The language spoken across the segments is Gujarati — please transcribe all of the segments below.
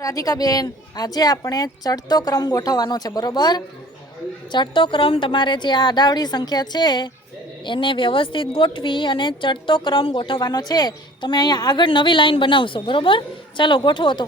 રાધિકાબેન, આજે આપણે ચડતો ક્રમ ગોઠવવાનો છે, બરોબર? ચડતો ક્રમ તમારે જે આ આડાવડી સંખ્યા છે એને વ્યવસ્થિત ગોઠવી અને ચડતો ક્રમ ગોઠવવાનો છે. તમે અહીંયા આગળ નવી લાઈન બનાવશો, બરોબર? ચાલો ગોઠવો તો.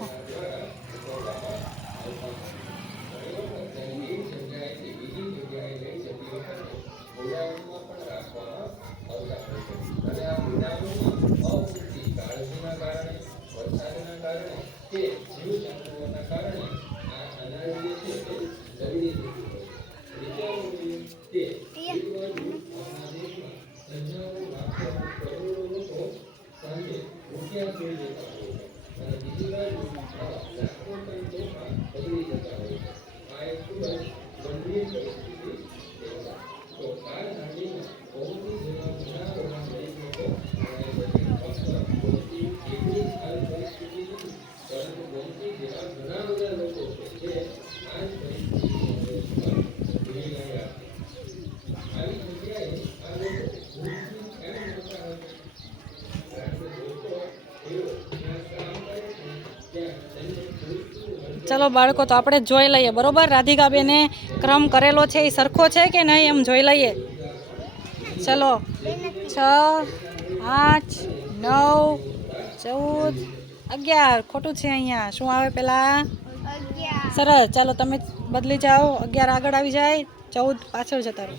ચલો બાળકો, તો આપણે જોઈ લઈએ, બરોબર? રાધિકાબેને ક્રમ કરેલો છે એ સરખો છે કે નહીં એમ જોઈ લઈએ. ચલો 6, 8, 9, 14, 11. ખોટું છે અહીંયા. શું આવે પેલા? સરસ. ચાલો તમે બદલી જાઓ. 11 આગળ આવી જાય, 14 પાછળ જતા રહો.